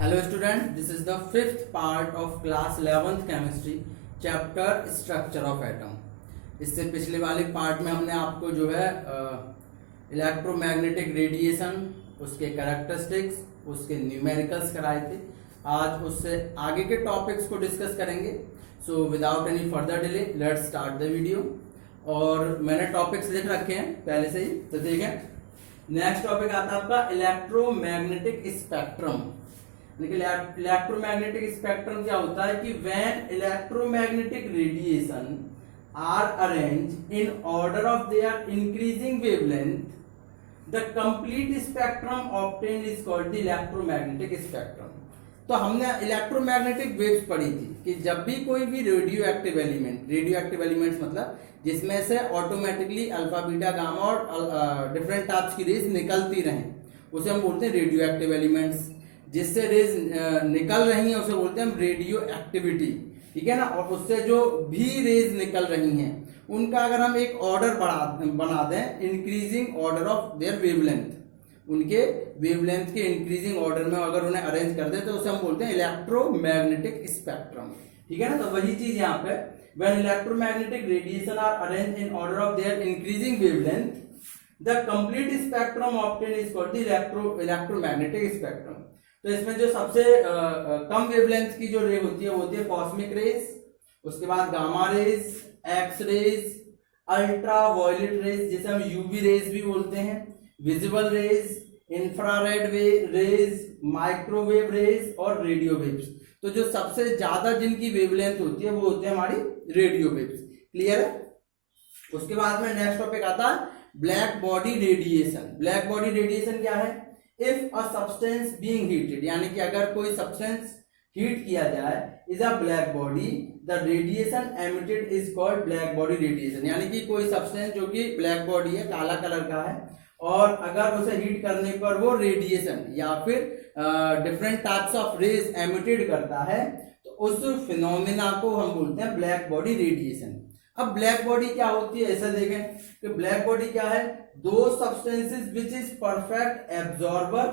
Hello student, this is the fifth part of class 11th chemistry chapter structure of atom। इससे पिछले वाले part में हमने आपको जो है इलेक्ट्रोमैग्नेटिक रेडिएशन, उसके कैरेक्टरिस्टिक्स, उसके न्यूमेरिकल्स कराए थे। आज उससे आगे के टॉपिक्स को डिस्कस करेंगे। So without any further delay let's start the video. और मैंने टॉपिक्स लिख रखे हैं पहले से ही, तो देखें। नेक्स्ट टॉपिक आता है आपका इलेक्ट्रोमैग्नेटिक स्पेक्ट्रम। इलेक्ट्रोमैग्नेटिक स्पेक्ट्रम क्या होता है कि when electromagnetic radiation are arrange in order of their increasing wavelength the complete spectrum obtained is called the electromagnetic spectrum. तो हमने इलेक्ट्रोमैग्नेटिक वेव्स पढ़ी थी कि जब भी कोई भी रेडियो एक्टिव एलिमेंट्स मतलब जिसमें से ऑटोमेटिकली अल्फा बीटा गामा और डिफरेंट टाइप्स की रेज निकलती रहें, उसे हम बोलते हैं रेडियो एक्टिव एलिमेंट्स। जिससे रेज निकल रही हैं उसे बोलते हैं हम रेडियो एक्टिविटी, ठीक है ना। और उससे जो भी रेज निकल रही हैं उनका अगर हम एक ऑर्डर बना दें, increasing order of there wavelength, उनके वेवलेंथ के इंक्रीजिंग ऑर्डर में अगर उन्हें अरेंज कर दे तो उसे हम बोलते हैं इलेक्ट्रोमैग्नेटिक स्पेक्ट्रम, ठीक है ना। तो वही चीज यहाँ पे when electromagnetic radiation are arrange in order of their increasing wavelength the complete spectrum obtained is called the electromagnetic spectrum. तो इसमें जो सबसे कम वेवलेंथ की जो रे होती है वो होती है कॉस्मिक रेज, उसके बाद gamma rays, X rays, ultra violet rays जिसे हम यूवी रेज भी बोलते हैं, visible rays, infrared rays, microwave rays और रेडियो वेव्स। तो जो सबसे ज्यादा जिनकी वेवलेंथ होती है वो होती है हमारी रेडियो वेव्स। क्लियर है। उसके बाद में नेक्स्ट टॉपिक आता है black body radiation. Black body radiation क्या है? If a substance being heated, यानी कि अगर कोई सब्सटेंस हीट किया जाए is a black body, the radiation emitted is called black body radiation. यानी कि कोई सब्सटेंस जो कि ब्लैक बॉडी है, काला कलर का है, और अगर उसे हीट करने पर वो रेडिएशन या फिर different types of rays emitted करता है तो उस फिनोमिना को हम बोलते हैं ब्लैक बॉडी रेडिएशन। अब ब्लैक बॉडी क्या होती है, ऐसा देखें कि ब्लैक बॉडी क्या है? दो substances which is perfect absorber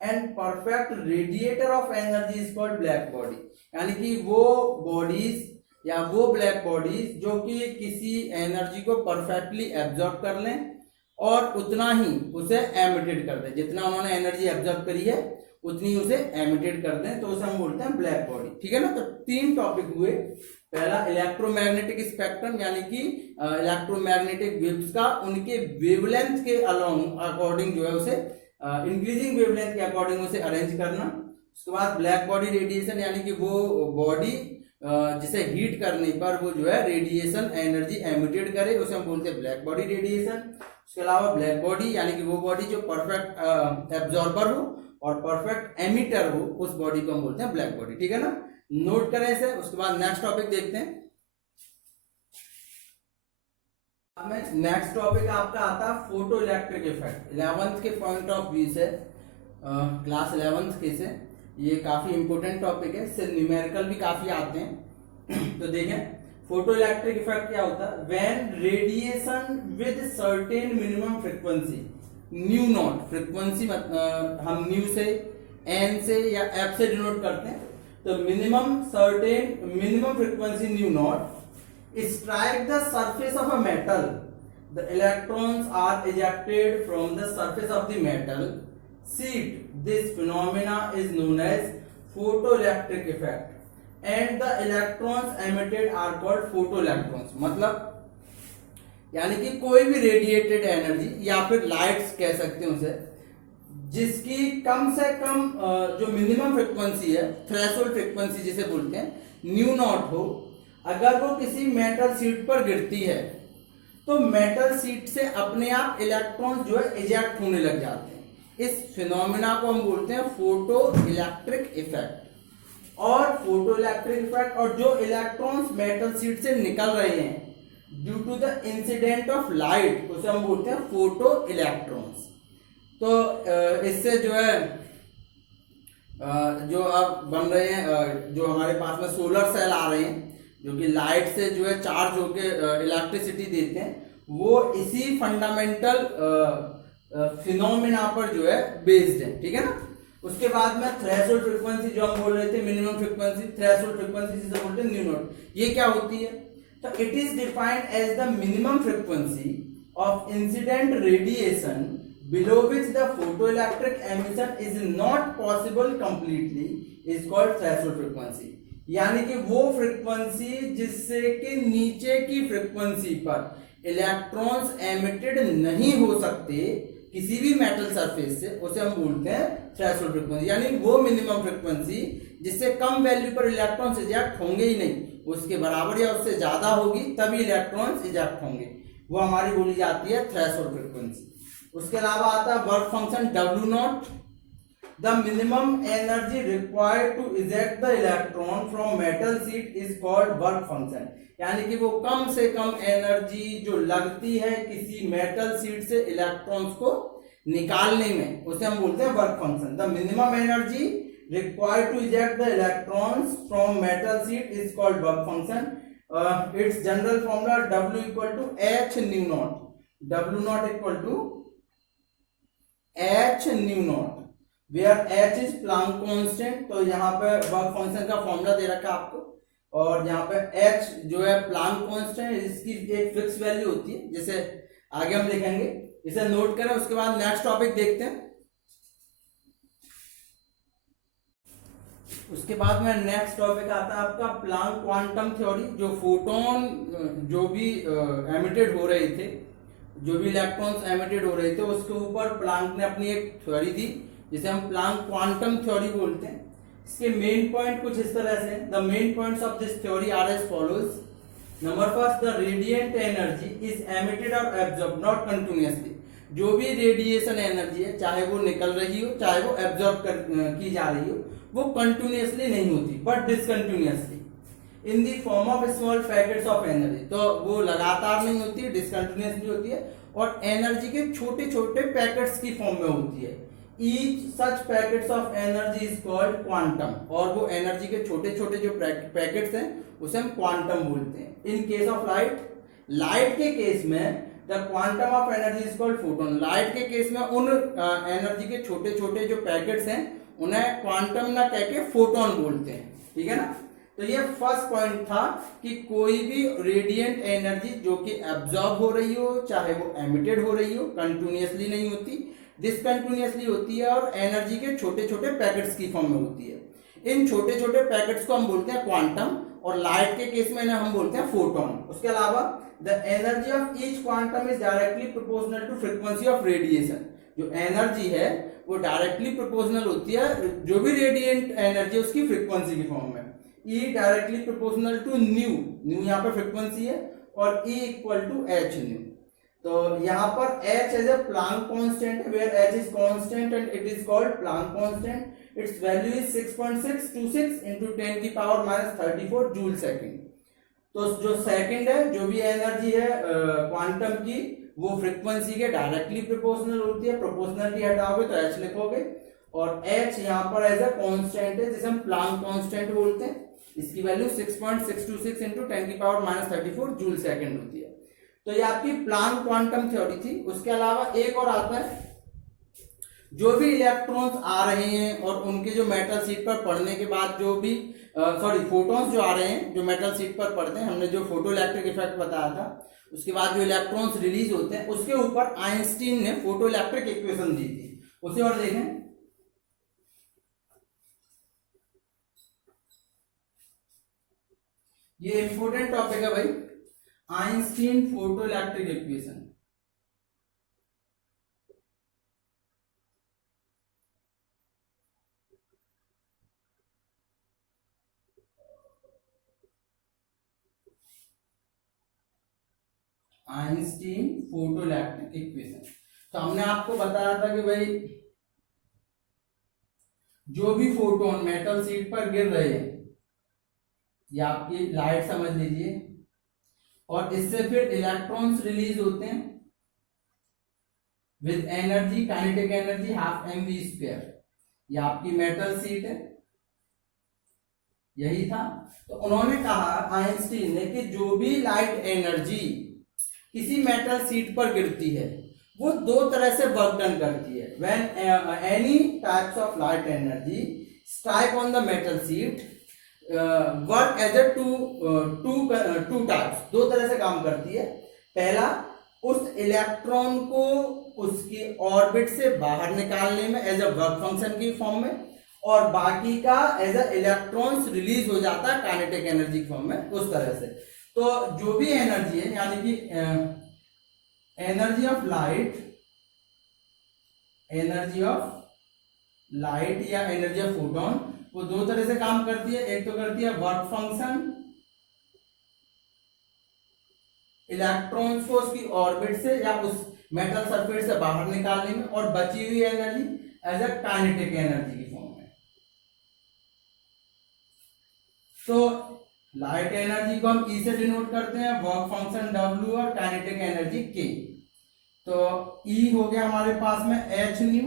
and perfect radiator of energy is called black body. यानी कि वो बॉडीज या वो ब्लैक बॉडीज जो कि किसी एनर्जी को परफेक्टली एब्जॉर्ब कर लें और उतना ही उसे एमिटेड कर दें, जितना उन्होंने एनर्जी एब्जॉर्ब करी है उतनी उसे एमिटेड कर दें, तो उसे हम बोलते हैं ब्लैक बॉडी, ठीक है ना। तो तीन टॉपिक हुए। पहला इलेक्ट्रोमैग्नेटिक स्पेक्ट्रम, यानी कि इलेक्ट्रोमैग्नेटिक वेव्स का उनके वेवलेंथ के अकॉर्डिंग जो है उसे इंक्रीजिंग वेवलेंथ के अकॉर्डिंग उसे अरेंज करना। उसके बाद ब्लैक बॉडी रेडिएशन, यानी कि वो बॉडी जिसे हीट करने पर वो जो है रेडिएशन एनर्जी एमिटेड करे, उसे हम बोलते हैं ब्लैक बॉडी रेडिएशन। उसके अलावा ब्लैक बॉडी यानी कि वो बॉडी जो परफेक्ट एब्जॉर्बर हो और परफेक्ट एमिटर हो, उस बॉडी को हम बोलते हैं ब्लैक बॉडी, ठीक है ना। नोट करें इसे। उसके बाद नेक्स्ट टॉपिक देखते हैं। नेक्स्ट टॉपिक आपका आता है फोटो इलेक्ट्रिक इफेक्ट। 11th के पॉइंट ऑफ व्यू से, क्लास 11th के से ये काफी इंपॉर्टेंट टॉपिक है, इससे न्यूमेरिकल भी काफी आते हैं। तो देखें फोटो इलेक्ट्रिक इफेक्ट क्या होता है? When radiation with certain minimum frequency, new not frequency हम न्यू से, एन से या एफ से डिनोट करते हैं, तो minimum frequency new not strike the surface of a metal, the electrons are ejected from the surface of the metal sheet. This phenomena is known as photoelectric effect, and the electrons emitted are called photoelectrons। मतलब यानी कि कोई भी radiated energy या फिर lights कह सकते हैं उसे, जिसकी कम से कम जो मिनिमम फ्रीक्वेंसी है, थ्रेशोल्ड फ्रीक्वेंसी जिसे बोलते हैं, न्यू नॉट हो, अगर वो किसी मेटल शीट पर गिरती है तो मेटल शीट से अपने आप इलेक्ट्रॉन्स जो है इजेक्ट होने लग जाते हैं। इस फिनोमिना को हम बोलते हैं फोटो इलेक्ट्रिक इफेक्ट। और फोटो इलेक्ट्रिक इफेक्ट, और जो इलेक्ट्रॉन्स मेटल शीट से निकल रहे हैं due to the incident of light, उसे हम बोलते हैं फोटो इलेक्ट्रॉन्स। तो इससे जो है जो अब बन रहे हैं, जो हमारे पास में सोलर सेल आ रहे हैं जो कि लाइट से जो है चार्ज होके इलेक्ट्रिसिटी देते हैं, वो इसी फंडामेंटल फिनोमिना पर जो है बेस्ड है, ठीक है ना। उसके बाद में थ्रेशोल्ड फ्रीक्वेंसी जो हम बोल रहे थे, मिनिमम फ्रीक्वेंसी, थ्रेशोल्ड फ्रीक्वेंसी जिसे बोलते हैं न्यू नॉट, ये क्या होती है? तो it is defined as the minimum frequency of incident radiation below which the photoelectric emission is not possible completely is called threshold frequency. यानी कि वो फ्रीक्वेंसी जिससे कि नीचे की फ्रीक्वेंसी पर इलेक्ट्रॉन्स एमिटेड नहीं हो सकते किसी भी मेटल सरफेस से, उसे हम बोलते हैं थ्रेशोल्ड फ्रीक्वेंसी। यानी वो मिनिमम फ्रीक्वेंसी जिससे कम वैल्यू पर इलेक्ट्रॉन्स इजेक्ट होंगे ही नहीं, उसके बराबर या उससे ज्यादा होगी तभी इलेक्ट्रॉन्स इजेक्ट होंगे, वो हमारी बोली जाती है थ्रेशोल्ड फ्रीक्वेंसी। उसके अलावा आता है work function W not, the minimum energy required to eject the electron from metal sheet is called work function. यानी कि वो कम से कम एनर्जी जो लगती है किसी मेटल शीट से इलेक्ट्रॉन्स को निकालने में, उसे हम बोलते हैं work function. The minimum energy required to eject the electrons from metal sheet is called work function. It's general formula W equal to H nu not, W not equal to H nu not, where H is Planck constant. तो यहाँ पे work function का formula दे रखा है आपको, और यहाँ पे H जो है प्लांक कांस्टेंट, इसकी एक फिक्स वैल्यू होती है, जैसे आगे हम लिखेंगे, इसे नोट करें। उसके बाद नेक्स्ट टॉपिक देखते हैं। उसके बाद में नेक्स्ट टॉपिक आता है आपका प्लांक क्वांटम थ्योरी। जो फोटोन जो भी एमिटेड हो रहे थे, जो भी इलेक्ट्रॉन्स एमिटेड हो रहे थे, उसके ऊपर प्लांक ने अपनी एक थ्योरी दी जिसे हम प्लांक क्वांटम थ्योरी बोलते हैं। इसके मेन पॉइंट कुछ इस तरह से, the main points of this theory are as follows. Number first, the radiant energy is emitted और एब्जॉर्ब नॉट कंटिन्यूअसली। जो भी रेडिएशन एनर्जी है, चाहे वो निकल रही हो चाहे वो एब्जॉर्ब की जा रही हो, वो कंटिन्यूअसली नहीं होती but discontinuously in the form of small packets of energy. तो वो लगातार नहीं होती है, डिसकंटिन्यूअसली होती है और एनर्जी के छोटे छोटे पैकेट्स की फॉर्म में होती है। Each such packets of energy is called quantum, और वो एनर्जी के छोटे छोटे जो पैकेट्स हैं उसे हम क्वांटम बोलते हैं। In case of light, light के केस में the quantum of energy is called photon. Light के केस में उन एनर्जी के छोटे छोटे जो पैकेट्स हैं उन्हें क्वांटम ना कह के फोटोन बोलते हैं, ठीक है ना। तो ये फर्स्ट पॉइंट था कि कोई भी रेडिएंट एनर्जी जो कि एब्जॉर्ब हो रही हो चाहे वो एमिटेड हो रही हो, कंटिन्यूअसली नहीं होती, डिसकंटिन्यूअसली होती है और एनर्जी के छोटे छोटे पैकेट्स की फॉर्म में होती है। इन छोटे छोटे पैकेट्स को हम बोलते हैं क्वांटम, और लाइट के केस में हम बोलते हैं फोटोन। उसके अलावा the energy of each quantum is directly proportional to frequency of radiation. जो एनर्जी है वो डायरेक्टली प्रोपोर्शनल होती है जो भी रेडिएंट एनर्जी है उसकी फ्रीक्वेंसी की फॉर्म में। E directly proportional to nu, nu यहाँ पे फ्रीक्वेंसी है, और E equal to H nu. तो यहाँ पर H as a Planck constant है, where H is constant and it is called Planck constant. It's value is 6.626 into 10 की power -34 joule second. तो जो सेकंड है, जो भी एनर्जी है क्वांटम की, वो फ्रीक्वेंसी के डायरेक्टली प्रोपोर्शनल होती है। प्रोपोर्शनलिटी हटाओगे तो H लिखोगे, और H यहाँ पर एज ए कांस्टेंट है जिसे हम प्लांक कांस्टेंट बोलते हैं। इसकी वैल्यू 6.626 into 10 की पावर -34 जूल सेकंड होती है। तो ये आपकी प्लांक क्वांटम थ्योरी थी। उसके अलावा एक और आता है, जो भी इलेक्ट्रॉन्स आ रहे हैं और उनके जो मेटल शीट पर पड़ने के बाद जो भी फोटॉन्स जो आ रहे हैं जो मेटल शीट पर पड़ते हैं, हमने जो फोटो इलेक्ट्रिक इफेक्ट बताया था, उसके बाद जो इलेक्ट्रॉन्स रिलीज होते हैं उसके ऊपर आइंस्टीन ने फोटो इलेक्ट्रिक इक्वेशन दी थी। उसे और देखें, ये इंपॉर्टेंट टॉपिक है भाई, Einstein photo electric equation. Einstein photo electric equation. तो हमने आपको बताया था कि भाई जो भी फोटोन मेटल शीट पर गिर रहे हैं, ये आपकी लाइट समझ लीजिए, और इससे फिर इलेक्ट्रॉन्स रिलीज होते हैं with energy, kinetic energy ½mv²। ये आपकी मेटल शीट है, यही था। तो उन्होंने कहा आइंस्टीन ने कि जो भी लाइट एनर्जी किसी मेटल शीट पर गिरती है वो दो तरह से वर्क डन करती है। When any types of light energy strike on the metal sheet work as a two types, दो तरह से काम करती है। पहला, उस इलेक्ट्रॉन को उसकी ऑर्बिट से बाहर निकालने में एज अ वर्क फंक्शन की फॉर्म में, और बाकी का एज अ इलेक्ट्रॉन्स रिलीज हो जाता है काइनेटिक एनर्जी की फॉर्म में, उस तरह से। तो जो भी एनर्जी है, यानी कि एनर्जी ऑफ लाइट या एनर्जी ऑफ फोटोन, वो दो तरह से काम करती है। एक तो करती है वर्क फंक्शन, इलेक्ट्रॉन्स को उसकी ऑर्बिट से या उस मेटल सरफेस से बाहर निकालने में, और बची हुई energy as a kinetic energy की फॉर्म में। तो लाइट एनर्जी को हम ई से डिनोट करते हैं, वर्क फंक्शन W और काइनेटिक एनर्जी K। तो E हो गया हमारे पास में h न्यू,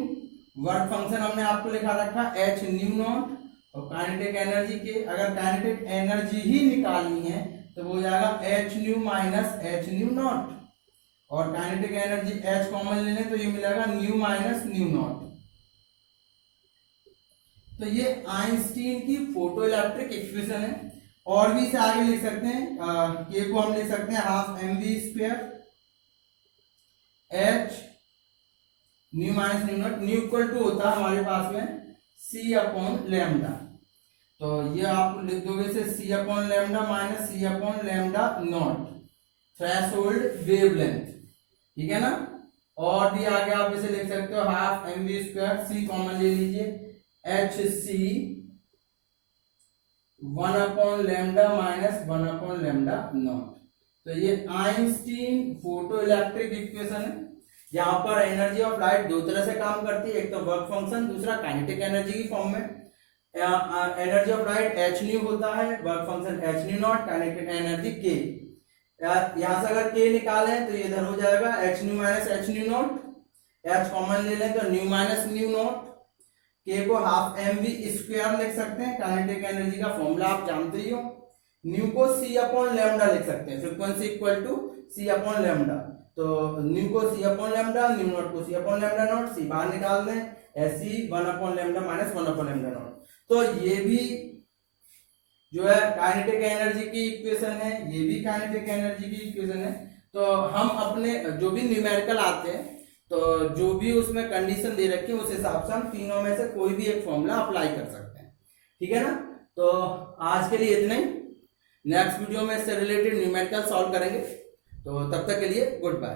वर्क फंक्शन हमने आपको लिखा रखा h न्यू नॉट, और काइनेटिक एनर्जी K। अगर काइनेटिक एनर्जी ही निकालनी है तो वो हो जाएगा h nu minus h nu not, और काइनेटिक एनर्जी h कॉमन ले लें तो ये मिलेगा न्यू माइनस न्यू नॉट। तो ये आइंस्टीन की फोटो इलेक्ट्रिक इक्वेशन है। और भी इसे आगे लिख सकते हैं, K को हम लिख सकते हैं half mv² h nu minus nu not, nu equal to होता है हमारे पास में c अपॉन लैम्डा। तो ये आप लिख दोगे से c upon lambda minus c upon lambda not, threshold wavelength, ठीक है ना। और भी आगे आप इसे लिख सकते हो हाफ mv², c कॉमन ले लीजिए, hc 1 upon lambda minus 1 upon lambda not. तो ये आइंस्टीन फोटो इलेक्ट्रिक इक्वेशन है। यहाँ पर एनर्जी ऑफ लाइट दो तरह से काम करती है, एक तो वर्क फंक्शन, दूसरा काइनेटिक एनर्जी की फॉर्म में। Energy of light h new होता है, work function h nu not, kinetic energy K। यहाँ से अगर K निकालें तो ये इधर हो जाएगा h nu minus h nu not, h common ले लें तो new minus nu not, K को हाफ mv² लिख सकते हैं, काइनेटिक एनर्जी का फॉर्मूला आप जानते ही हो। न्यू को c अपॉन लैम्डा लिख सकते हैं, frequency equal to c upon lambda. तो न्यू को c upon lambda, nu not को c upon lambda not, c बाहर निकाल दें, ऐसी 1 upon lambda minus 1 upon lambda not. तो ये भी जो है काइनेटिक एनर्जी की इक्वेशन है, ये भी काइनेटिक एनर्जी की इक्वेशन है। तो हम अपने जो भी न्यूमेरिकल आते हैं, तो जो भी उसमें कंडीशन दे रखी है उस हिसाब से हम तीनों में से कोई भी एक फॉर्मूला अप्लाई कर सकते हैं, ठीक है ना। तो आज के लिए इतना ही, नेक्स्ट वीडियो में इससे रिलेटेड न्यूमेरिकल सॉल्व करेंगे। तो तब तक के लिए गुड बाय।